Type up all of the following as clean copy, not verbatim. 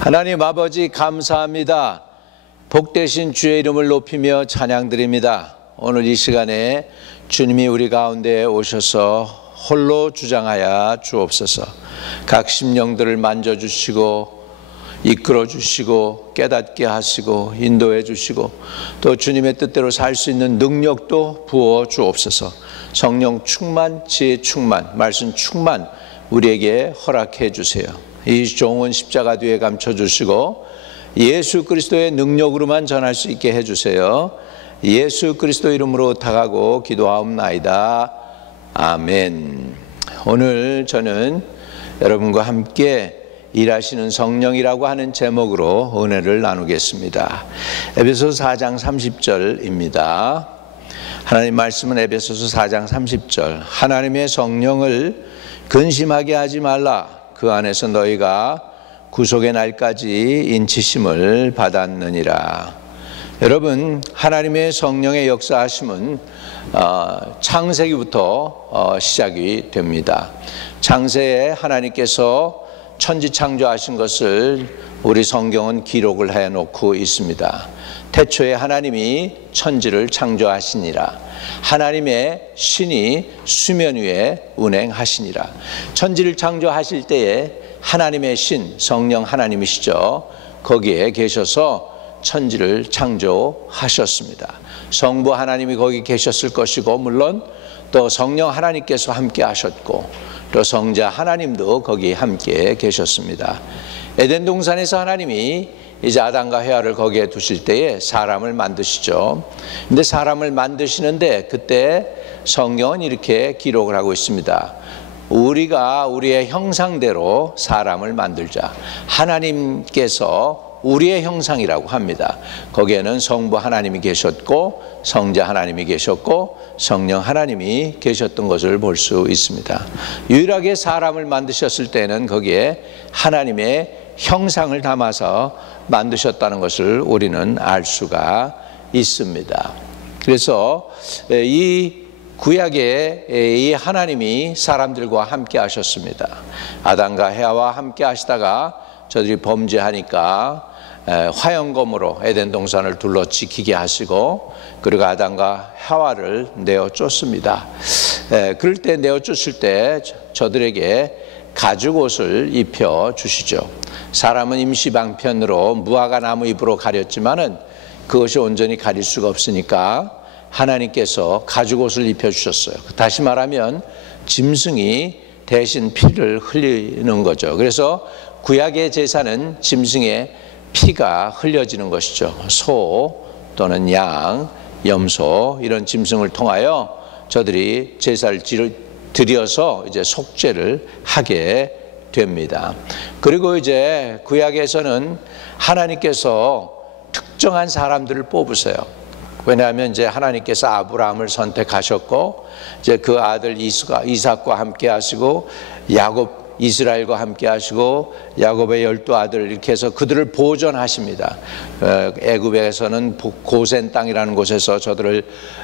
하나님 아버지 감사합니다. 복되신 주의 이름을 높이며 찬양드립니다. 오늘 이 시간에 주님이 우리 가운데 오셔서 홀로 주장하여 주옵소서. 각 심령들을 만져주시고 이끌어 주시고 깨닫게 하시고 인도해 주시고 또 주님의 뜻대로 살 수 있는 능력도 부어 주옵소서. 성령 충만, 지혜 충만, 말씀 충만 우리에게 허락해 주세요. 이 종은 십자가 뒤에 감춰주시고 예수 그리스도의 능력으로만 전할 수 있게 해주세요. 예수 그리스도 이름으로 다가고 기도하옵나이다. 아멘. 오늘 저는 여러분과 함께 일하시는 성령이라고 하는 제목으로 은혜를 나누겠습니다. 에베소서 4장 30절입니다. 하나님 말씀은 에베소서 4장 30절. 하나님의 성령을 근심하게 하지 말라. 그 안에서 너희가 구속의 날까지 인치심을 받았느니라. 여러분, 하나님의 성령의 역사하심은 창세기부터 시작이 됩니다. 창세에 하나님께서 천지 창조하신 것을 우리 성경은 기록을 해놓고 있습니다. 태초에 하나님이 천지를 창조하시니라. 하나님의 신이 수면 위에 운행하시니라. 천지를 창조하실 때에 하나님의 신, 성령 하나님이시죠. 거기에 계셔서 천지를 창조하셨습니다. 성부 하나님이 거기 계셨을 것이고, 물론 또 성령 하나님께서 함께 하셨고, 또 성자 하나님도 거기 함께 계셨습니다. 에덴 동산에서 하나님이 이제 아담과 헤아를 거기에 두실 때에 사람을 만드시죠. 근데 사람을 만드시는데 그때 성경은 이렇게 기록을 하고 있습니다. 우리가 우리의 형상대로 사람을 만들자. 하나님께서 우리의 형상이라고 합니다. 거기에는 성부 하나님이 계셨고 성자 하나님이 계셨고 성령 하나님이 계셨던 것을 볼 수 있습니다. 유일하게 사람을 만드셨을 때는 거기에 하나님의 형상을 담아서 만드셨다는 것을 우리는 알 수가 있습니다. 그래서 이 구약에 이 하나님이 사람들과 함께 하셨습니다. 아담과 헤아와 함께 하시다가 저들이 범죄하니까 화영검으로 에덴 동산을 둘러 지키게 하시고, 그리고 아담과 헤아를 내어 쫓습니다. 그럴 때 내어 쫓을 때 저들에게 가죽 옷을 입혀 주시죠. 사람은 임시방편으로 무화과 나무 잎으로 가렸지만은 그것이 온전히 가릴 수가 없으니까 하나님께서 가죽 옷을 입혀 주셨어요. 다시 말하면 짐승이 대신 피를 흘리는 거죠. 그래서 구약의 제사는 짐승의 피가 흘려지는 것이죠. 소 또는 양, 염소 이런 짐승을 통하여 저들이 제사를 드려서 이제 속죄를 하게 됩니다. 그리고 이제 구약에서는 하나님께서 특정한 사람들을 뽑으세요. 왜냐하면 이제 하나님께서 아브라함을 선택하셨고, 이제 그 아들 이삭과 함께 하시고, 야곱 이스라엘과 함께 하시고, 야곱의 12아들 이렇게 해서 그들을 보존하십니다. 애굽에서는 고센 땅이라는 곳에서 저들을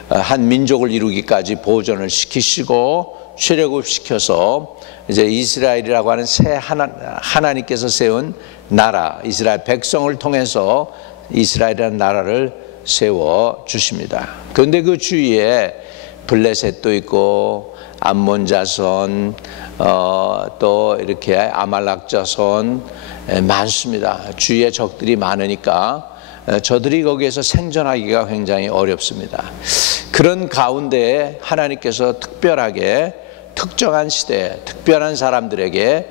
한 민족을 이루기까지 보존을 시키시고 출애굽시켜서 이제 이스라엘이라고 하는 새 하나님께서 세운 나라, 이스라엘 백성을 통해서 이스라엘이라는 나라를 세워 주십니다. 그런데 그 주위에 블레셋도 있고 암몬 자손, 또 이렇게 아말렉 자손 많습니다. 주위에 적들이 많으니까 저들이 거기에서 생존하기가 굉장히 어렵습니다. 그런 가운데 하나님께서 특별하게 특정한 시대에 특별한 사람들에게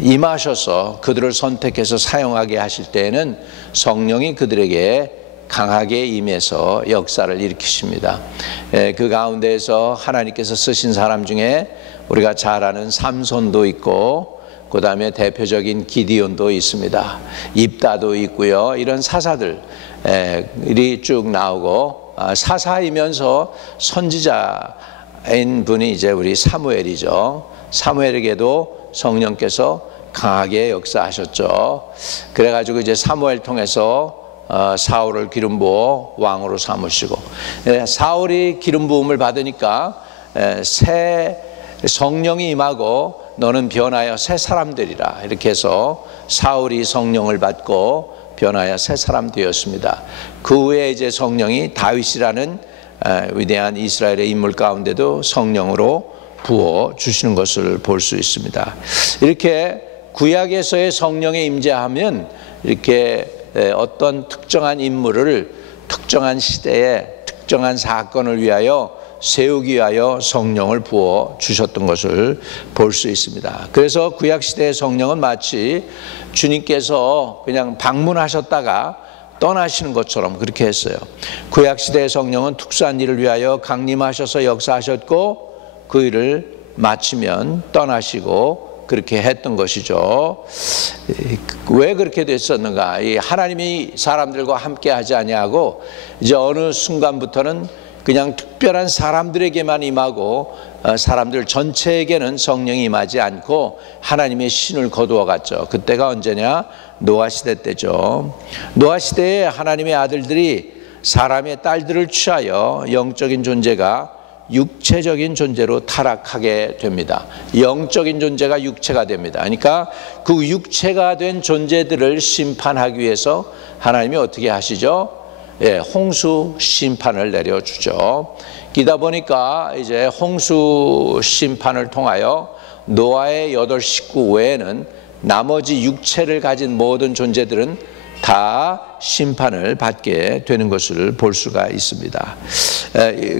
임하셔서 그들을 선택해서 사용하게 하실 때에는 성령이 그들에게 강하게 임해서 역사를 일으키십니다. 그 가운데에서 하나님께서 쓰신 사람 중에 우리가 잘 아는 삼손도 있고, 그 다음에 대표적인 기디온도 있습니다. 입다도 있고요. 이런 사사들이 쭉 나오고, 사사이면서 선지자인 분이 이제 우리 사무엘이죠. 사무엘에게도 성령께서 강하게 역사하셨죠. 그래가지고 이제 사무엘 통해서 사울을 기름 부어 왕으로 삼으시고, 사울이 기름 부음을 받으니까 새 성령이 임하고 너는 변하여 새 사람 되리라. 이렇게 해서 사울이 성령을 받고 변하여 새 사람 되었습니다. 그 후에 이제 성령이 다윗이라는 위대한 이스라엘의 인물 가운데도 성령으로 부어 주시는 것을 볼 수 있습니다. 이렇게 구약에서의 성령의 임재하면 이렇게 어떤 특정한 인물을 특정한 시대에 특정한 사건을 위하여 세우기 위하여 성령을 부어 주셨던 것을 볼 수 있습니다. 그래서 구약시대의 성령은 마치 주님께서 그냥 방문하셨다가 떠나시는 것처럼 그렇게 했어요. 구약시대의 성령은 특수한 일을 위하여 강림하셔서 역사하셨고 그 일을 마치면 떠나시고 그렇게 했던 것이죠. 왜 그렇게 됐었는가? 하나님이 사람들과 함께 하지 아니하고 이제 어느 순간부터는 그냥 특별한 사람들에게만 임하고 사람들 전체에게는 성령이 임하지 않고 하나님의 신을 거두어 갔죠. 그때가 언제냐? 노아 시대 때죠. 노아 시대에 하나님의 아들들이 사람의 딸들을 취하여 영적인 존재가 육체적인 존재로 타락하게 됩니다. 영적인 존재가 육체가 됩니다. 그러니까 그 육체가 된 존재들을 심판하기 위해서 하나님이 어떻게 하시죠? 홍수 심판을 내려주죠. 이다 보니까 이제 홍수 심판을 통하여 노아의 8 식구 외에는 나머지 육체를 가진 모든 존재들은 다 심판을 받게 되는 것을 볼 수가 있습니다.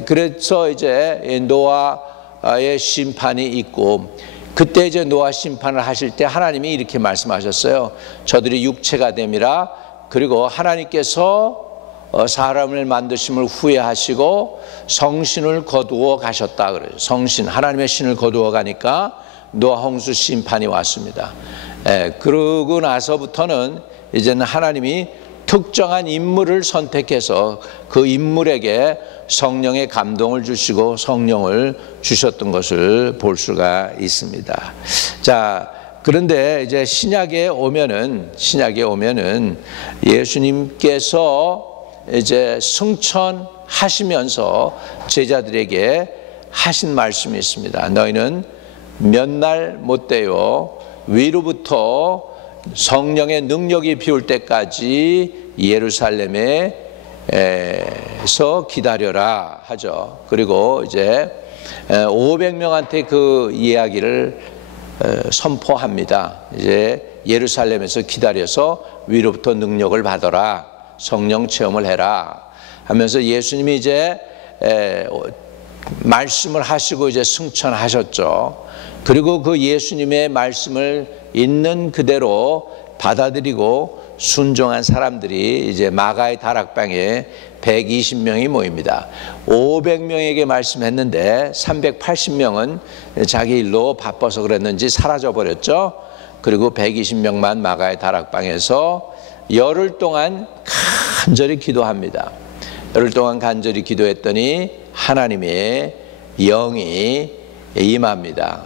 그래서 이제 노아의 심판이 있고 그때 이제 노아 심판을 하실 때 하나님이 이렇게 말씀하셨어요. 저들이 육체가 됨이라. 그리고 하나님께서 사람을 만드심을 후회하시고 성신을 거두어 가셨다 그래요. 성신, 하나님의 신을 거두어 가니까 노아 홍수 심판이 왔습니다. 그러고 나서부터는 이제는 하나님이 특정한 인물을 선택해서 그 인물에게 성령의 감동을 주시고 성령을 주셨던 것을 볼 수가 있습니다. 자, 그런데 이제 신약에 오면은 예수님께서 이제 승천하시면서 제자들에게 하신 말씀이 있습니다. 너희는 몇 날 못되어 위로부터 성령의 능력이 비올 때까지 예루살렘에서 기다려라 하죠. 그리고 이제 500명한테 그 이야기를 선포합니다. 이제 예루살렘에서 기다려서 위로부터 능력을 받아라. 성령 체험을 해라 하면서 예수님이 이제 말씀을 하시고 이제 승천하셨죠. 그리고 그 예수님의 말씀을 있는 그대로 받아들이고 순종한 사람들이 이제 마가의 다락방에 120명이 모입니다. 500명에게 말씀했는데 380명은 자기 일로 바빠서 그랬는지 사라져 버렸죠. 그리고 120명만 마가의 다락방에서 열흘 동안 간절히 기도합니다. 열흘 동안 간절히 기도했더니 하나님의 영이 임합니다.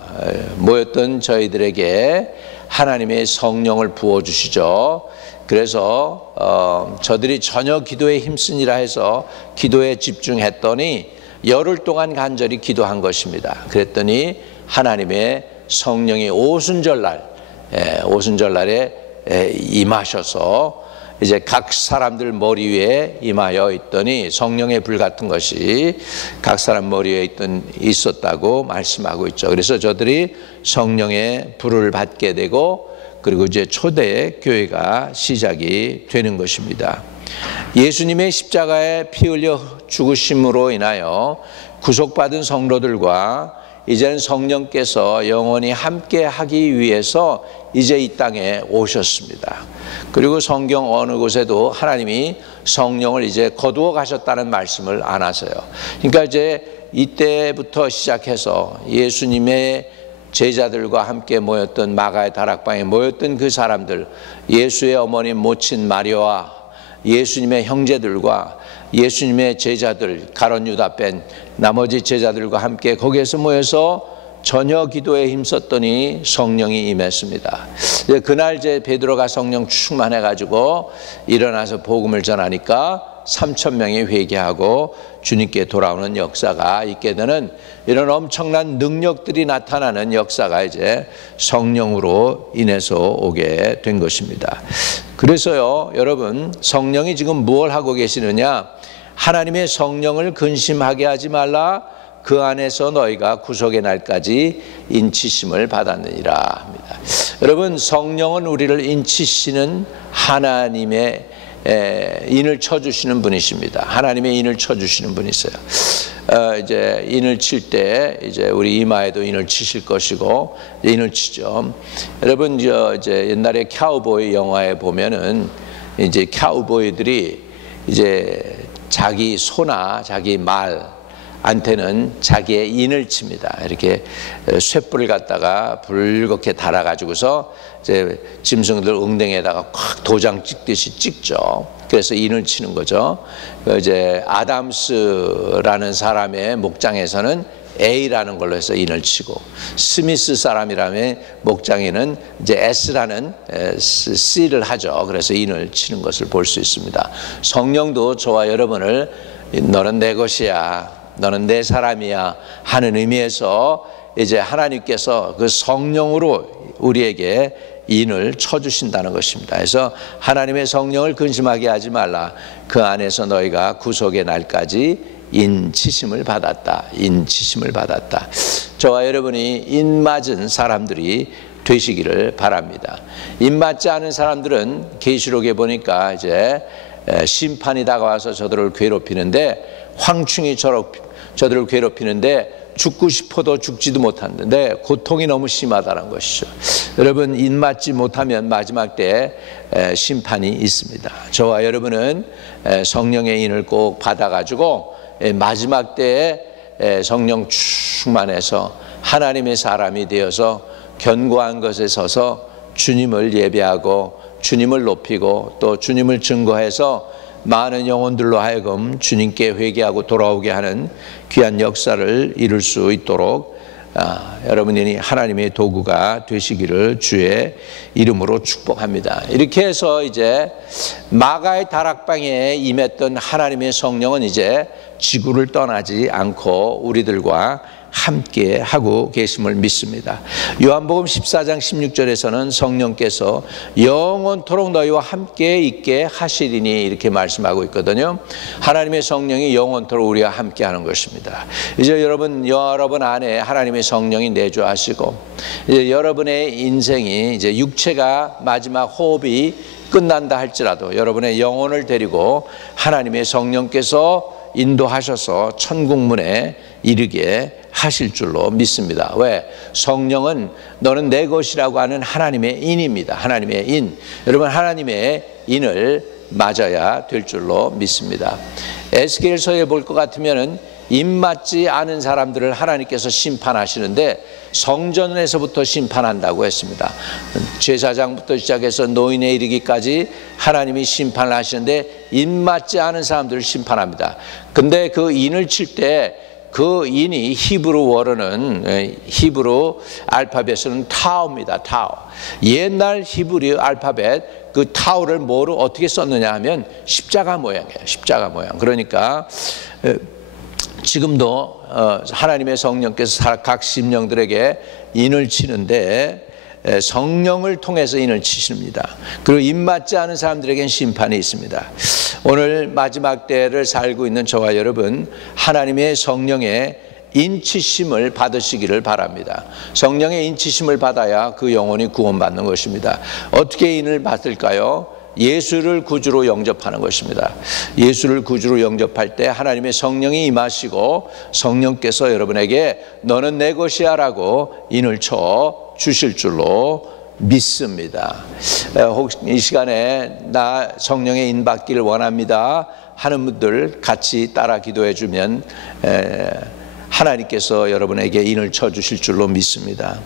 모였던 저희들에게 하나님의 성령을 부어주시죠. 그래서 저들이 전혀 기도에 힘쓰니라 해서 기도에 집중했더니 열흘 동안 간절히 기도한 것입니다. 그랬더니 하나님의 성령이 오순절날에 임하셔서 이제 각 사람들 머리 위에 임하여 있더니 성령의 불 같은 것이 각 사람 머리 위에 있었다고 말씀하고 있죠. 그래서 저들이 성령의 불을 받게 되고 그리고 이제 초대 교회가 시작이 되는 것입니다. 예수님의 십자가에 피 흘려 죽으심으로 인하여 구속받은 성도들과 이제는 성령께서 영원히 함께 하기 위해서 이제 이 땅에 오셨습니다. 그리고 성경 어느 곳에도 하나님이 성령을 이제 거두어 가셨다는 말씀을 안 하세요. 그러니까 이제 이때부터 시작해서 예수님의 제자들과 함께 모였던 마가의 다락방에 모였던 그 사람들, 예수의 어머니 모친 마리아와 예수님의 형제들과 예수님의 제자들, 가룟 유다 뺀 나머지 제자들과 함께 거기에서 모여서 전혀 기도에 힘썼더니 성령이 임했습니다. 그날 이제 베드로가 성령 충만해가지고 일어나서 복음을 전하니까 3,000명이 회개하고 주님께 돌아오는 역사가 있게 되는 이런 엄청난 능력들이 나타나는 역사가 이제 성령으로 인해서 오게 된 것입니다. 그래서요, 여러분, 성령이 지금 무엇을 하고 계시느냐? 하나님의 성령을 근심하게 하지 말라. 그 안에서 너희가 구속의 날까지 인치심을 받았느니라 합니다. 여러분, 성령은 우리를 인치시는 하나님의 인을 쳐주시는 분이십니다. 하나님의 인을 쳐주시는 분이세요. 이제 인을 칠 때 이제 우리 이마에도 인을 치실 것이고 인을 치죠. 여러분, 이제 옛날에 카우보이 영화에 보면은 이제 카우보이들이 이제 자기 소나 자기 말한테는 자기의 인을 칩니다. 이렇게 쇳불을 갖다가 붉게 달아가지고서 이제 짐승들 엉덩이에다가 콱 도장 찍듯이 찍죠. 그래서 인을 치는 거죠. 이제 아담스라는 사람의 목장에서는 A라는 걸로 해서 인을 치고, 스미스 사람이라면 목장에는 이제 S라는 C를 하죠. 그래서 인을 치는 것을 볼 수 있습니다. 성령도 저와 여러분을 너는 내 것이야, 너는 내 사람이야 하는 의미에서 이제 하나님께서 그 성령으로 우리에게 인을 쳐주신다는 것입니다. 그래서 하나님의 성령을 근심하게 하지 말라. 그 안에서 너희가 구속의 날까지 인치심을 받았다. 인치심을 받았다. 저와 여러분이 인맞은 사람들이 되시기를 바랍니다. 인맞지 않은 사람들은 계시록에 보니까 이제 심판이 다가와서 저들을 괴롭히는데, 황충이 저들을 괴롭히는데 죽고 싶어도 죽지도 못하는데 고통이 너무 심하다는 것이죠. 여러분, 인맞지 못하면 마지막 때 심판이 있습니다. 저와 여러분은 성령의 인을 꼭 받아가지고 마지막 때에 성령 충만해서 하나님의 사람이 되어서 견고한 것에 서서 주님을 예배하고 주님을 높이고 또 주님을 증거해서 많은 영혼들로 하여금 주님께 회개하고 돌아오게 하는 귀한 역사를 이룰 수 있도록 여러분이 하나님의 도구가 되시기를 주의 이름으로 축복합니다. 이렇게 해서 이제 마가의 다락방에 임했던 하나님의 성령은 이제 지구를 떠나지 않고 우리들과 함께 하고 계심을 믿습니다. 요한복음 14장 16절에서는 성령께서 영원토록 너희와 함께 있게 하시리니 이렇게 말씀하고 있거든요. 하나님의 성령이 영원토록 우리와 함께 하는 것입니다. 이제 여러분 안에 하나님의 성령이 내주하시고 이제 여러분의 인생이 이제 육체가 마지막 호흡이 끝난다 할지라도 여러분의 영혼을 데리고 하나님의 성령께서 인도하셔서 천국문에 이르게 하실 줄로 믿습니다. 왜? 성령은 너는 내 것이라고 하는 하나님의 인입니다. 하나님의 인. 여러분, 하나님의 인을 맞아야 될 줄로 믿습니다. 에스겔서에 볼 것 같으면은 입맞지 않은 사람들을 하나님께서 심판하시는데 성전에서부터 심판한다고 했습니다. 제사장부터 시작해서 노인에 이르기까지 하나님이 심판을 하시는데 입맞지 않은 사람들을 심판합니다. 근데 그 인을 칠 때 그 인이 히브리 원어는 히브리 알파벳은 타우입니다. 타우. 옛날 히브리 알파벳 그 타우를 뭐로 어떻게 썼느냐 하면 십자가 모양이에요. 십자가 모양. 그러니까 지금도 하나님의 성령께서 각 심령들에게 인을 치는데 성령을 통해서 인을 치십니다. 그리고 입맞지 않은 사람들에게는 심판이 있습니다. 오늘 마지막 때를 살고 있는 저와 여러분, 하나님의 성령의 인치심을 받으시기를 바랍니다. 성령의 인치심을 받아야 그 영혼이 구원받는 것입니다. 어떻게 인을 받을까요? 예수를 구주로 영접하는 것입니다. 예수를 구주로 영접할 때 하나님의 성령이 임하시고 성령께서 여러분에게 너는 내 것이야 라고 인을 쳐 주실 줄로 믿습니다. 혹시 이 시간에 나 성령의 인 받기를 원합니다 하는 분들 같이 따라 기도해 주면 하나님께서 여러분에게 인을 쳐 주실 줄로 믿습니다.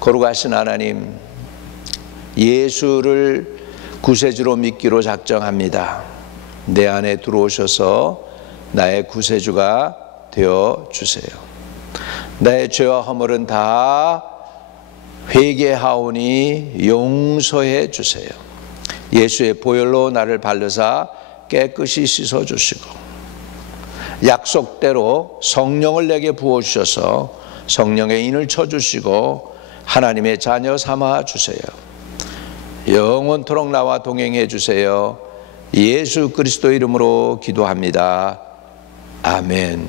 거룩하신 하나님, 예수를 구세주로 믿기로 작정합니다. 내 안에 들어오셔서 나의 구세주가 되어 주세요. 나의 죄와 허물은 다 회개하오니 용서해 주세요. 예수의 보혈로 나를 발르사 깨끗이 씻어주시고 약속대로 성령을 내게 부어주셔서 성령의 인을 쳐주시고 하나님의 자녀 삼아주세요. 영원토록 나와 동행해 주세요. 예수 그리스도 이름으로 기도합니다. 아멘.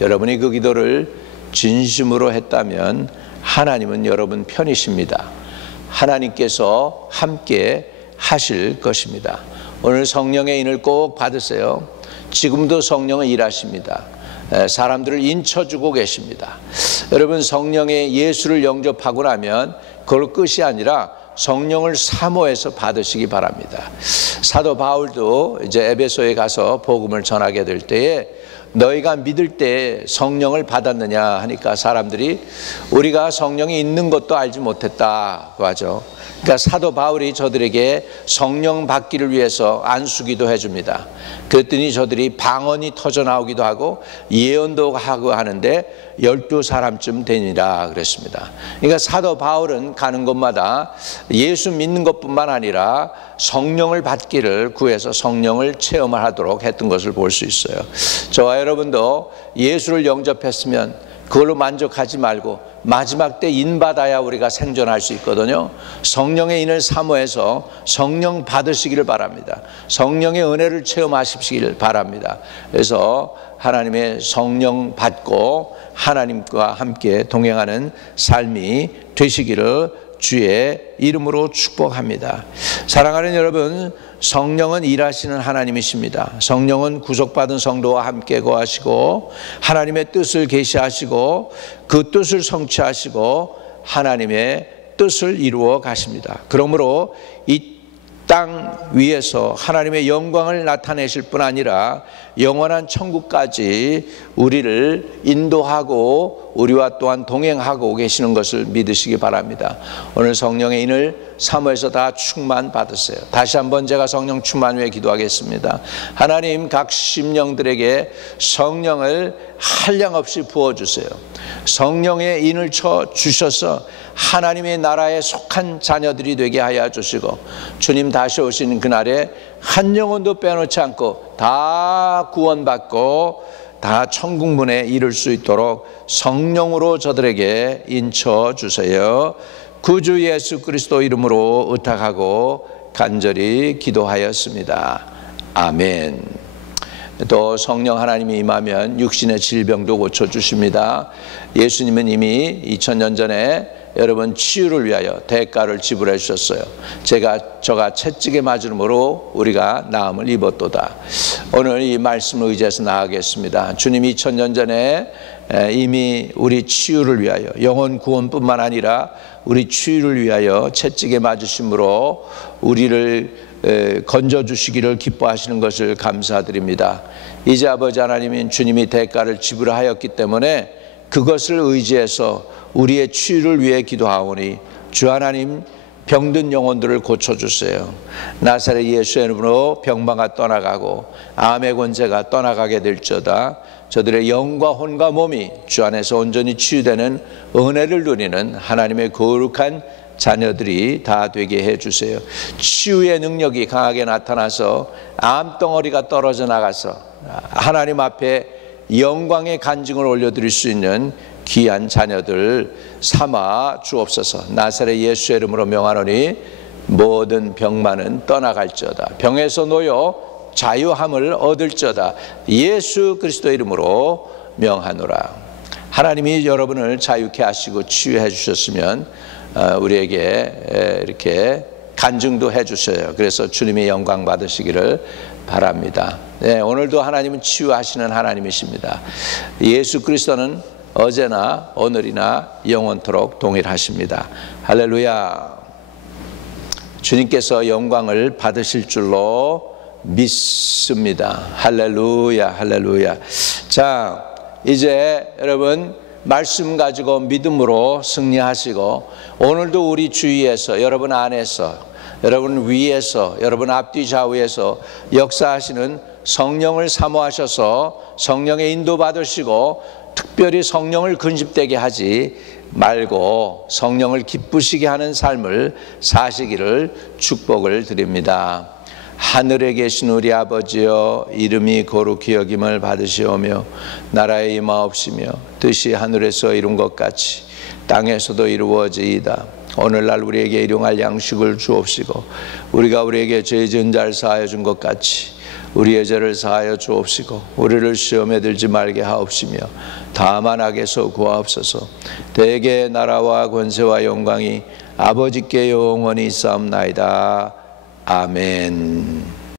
여러분이 그 기도를 진심으로 했다면 하나님은 여러분 편이십니다. 하나님께서 함께 하실 것입니다. 오늘 성령의 인을 꼭 받으세요. 지금도 성령은 일하십니다. 사람들을 인쳐주고 계십니다. 여러분, 성령의 예수를 영접하고 나면 그걸 끝이 아니라 성령을 사모해서 받으시기 바랍니다. 사도 바울도 이제 에베소에 가서 복음을 전하게 될 때에 너희가 믿을 때 성령을 받았느냐 하니까 사람들이 우리가 성령이 있는 것도 알지 못했다고 하죠. 그러니까 사도 바울이 저들에게 성령 받기를 위해서 안수기도 해줍니다. 그랬더니 저들이 방언이 터져 나오기도 하고 예언도 하고 하는데 12사람쯤 되니라 그랬습니다. 그러니까 사도 바울은 가는 곳마다 예수 믿는 것뿐만 아니라 성령을 받기를 구해서 성령을 체험하도록 했던 것을 볼 수 있어요. 저와 여러분도 예수를 영접했으면 그걸로 만족하지 말고 마지막 때 인받아야 우리가 생존할 수 있거든요. 성령의 인을 사모해서 성령 받으시기를 바랍니다. 성령의 은혜를 체험하시기를 바랍니다. 그래서 하나님의 성령 받고 하나님과 함께 동행하는 삶이 되시기를 주의 이름으로 축복합니다. 사랑하는 여러분, 성령은 일하시는 하나님이십니다. 성령은 구속받은 성도와 함께 거하시고 하나님의 뜻을 계시하시고 그 뜻을 성취하시고 하나님의 뜻을 이루어 가십니다. 그러므로 이 땅 위에서 하나님의 영광을 나타내실 뿐 아니라 영원한 천국까지 우리를 인도하고 우리와 또한 동행하고 계시는 것을 믿으시기 바랍니다. 오늘 성령의 인을 사모해서 다 충만 받으세요. 다시 한번 제가 성령 충만 위해 기도하겠습니다. 하나님, 각 심령들에게 성령을 한량없이 부어주세요. 성령의 인을 쳐 주셔서 하나님의 나라에 속한 자녀들이 되게 하여 주시고 주님 다시 오시는 그날에 한 영혼도 빼놓지 않고 다 구원받고 다 천국문에 이를 수 있도록 성령으로 저들에게 인쳐 주세요. 구주 예수 그리스도 이름으로 의탁하고 간절히 기도하였습니다. 아멘. 또 성령 하나님이 임하면 육신의 질병도 고쳐주십니다. 예수님은 이미 2000년 전에 여러분 치유를 위하여 대가를 지불해 주셨어요. 저가 채찍에 맞음으로 우리가 나음을 입었도다. 오늘 이 말씀을 의지해서 나아가겠습니다. 주님이 2000년 전에 이미 우리 치유를 위하여 영혼 구원뿐만 아니라 우리 치유를 위하여 채찍에 맞으심으로 우리를 건져주시기를 기뻐하시는 것을 감사드립니다. 이제 아버지 하나님인 주님이 대가를 지불하였기 때문에 그것을 의지해서 우리의 치유를 위해 기도하오니 주 하나님, 병든 영혼들을 고쳐주세요. 나사렛 예수의 이름으로 병마가 떠나가고 암의 권세가 떠나가게 될지어다. 저들의 영과 혼과 몸이 주 안에서 온전히 치유되는 은혜를 누리는 하나님의 거룩한 자녀들이 다 되게 해주세요. 치유의 능력이 강하게 나타나서 암덩어리가 떨어져 나가서 하나님 앞에 영광의 간증을 올려드릴 수 있는 귀한 자녀들 삼아 주옵소서. 나사렛 예수의 이름으로 명하노니 모든 병만은 떠나갈지어다. 병에서 놓여 자유함을 얻을지어다. 예수 그리스도 이름으로 명하노라. 하나님이 여러분을 자유케 하시고 치유해 주셨으면 우리에게 이렇게 간증도 해 주셔요. 그래서 주님의 영광 받으시기를 바랍니다. 네, 오늘도 하나님은 치유하시는 하나님이십니다. 예수 그리스도는 어제나 오늘이나 영원토록 동일하십니다. 할렐루야. 주님께서 영광을 받으실 줄로 믿습니다. 할렐루야, 할렐루야. 자, 이제 여러분 말씀 가지고 믿음으로 승리하시고 오늘도 우리 주위에서, 여러분 안에서, 여러분 위에서, 여러분 앞뒤 좌우에서 역사하시는 성령을 사모하셔서 성령의 인도 받으시고 특별히 성령을 근심되게 하지 말고 성령을 기쁘시게 하는 삶을 사시기를 축복을 드립니다. 하늘에 계신 우리 아버지여, 이름이 거룩히 여김을 받으시오며 나라에 임하옵시며 뜻이 하늘에서 이룬 것 같이 땅에서도 이루어지이다. 오늘날 우리에게 일용할 양식을 주옵시고 우리가 우리에게 죄 지은 자를 사하여 준 것 같이 우리의 죄를 사하여 주옵시고 우리를 시험에 들지 말게 하옵시며 다만 악에서 구하옵소서. 대개 나라와 권세와 영광이 아버지께 영원히 있사옵나이다. 아멘.